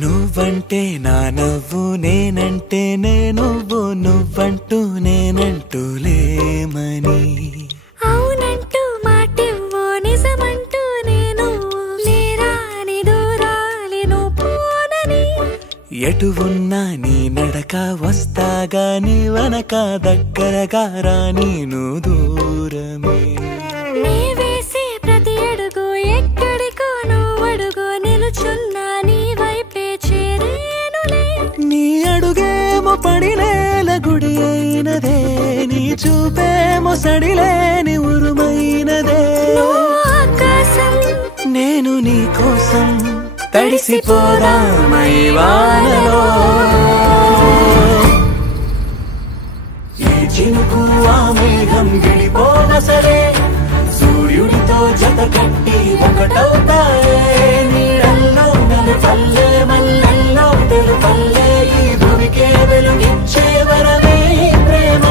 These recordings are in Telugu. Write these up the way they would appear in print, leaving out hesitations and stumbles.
నువ్వంటే నా నవ్వు నేనంటే నేనువ్వు నువ్వంటూ నేనంటూ లేమని అవునంటూ మాటివ్వు నిజమంటూ నేను లేరాని దూరాలిను పోనని ఎటు ఉన్నా నీ నడక వస్తాగా నీ వనక దగ్గరగా రాని నువ్వు దూరమే నీ వేసే ప్రతి అడుగు ఎక్కడికో నువ్వు అడుగు నిలుచున్నా నీ వైపే చేరేనులే నీ అడుగేమో పడినేల గుడి అయినదే నీ చూపేమో సడిలేని ఉరుమైనదే ఆకాశం నేను నీ కోసం తడిసిపోదామై వానలో ఈ చినుకు ఆ మేఘం విడిపోవసరే సూర్యుడితో జత కట్టి ఒకటవుతాయే నీడల్లో నలుపల్లె మల్లెల్లో తెలుపల్లె ఈ భూమికే వెలుగిచ్చే వరమే ప్రేమ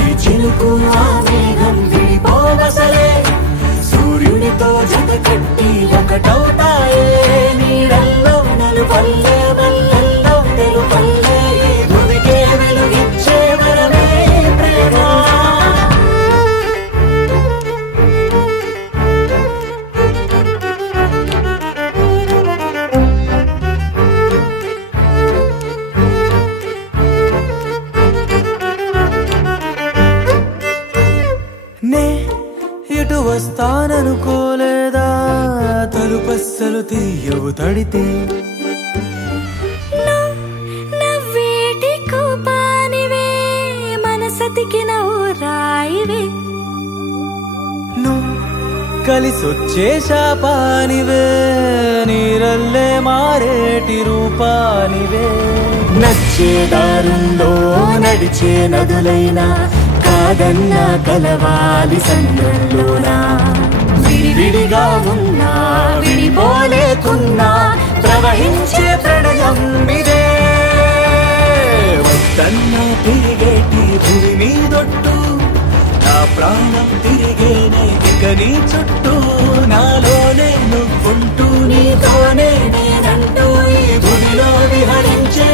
ఈ చినుకు ఆ మేఘం విడిపోవసరే సూర్యుడితో జత కట్టి ఒకటవుతాయే నీడల్లో నలుపల్లె మల్లెల్లో తెలుపల్లె ఈ భూమికే వెలుగిచ్చే వరమే ప్రేమ నే ఇటు వస్తాననుకోలేదా తలుపస్సలు తీయవు తడితే నవ్వేటి కోపానివే మనసతికి నవ్వురాయివే నువ్వు కలిసొచ్చే శాపానివే నీరల్లే మారేటి రూపానివే నచ్చే దారుల్లో నడిచే నదులైనా కాదన్నా కలవాలి సంద్రంలోనా విడివిడిగా ఉన్నా విడిపోలేకున్నా ప్రవహించే ప్రణయం ఇదే వద్దన్నా తిరిగేటి భూమి మీదొట్టు నా ప్రాణం తిరిగేనే ఇక నీ చుట్టూ నాలోనే నువ్వుంటూ నీతోనే నేనంటూ ఈ భూమిలో విహరించే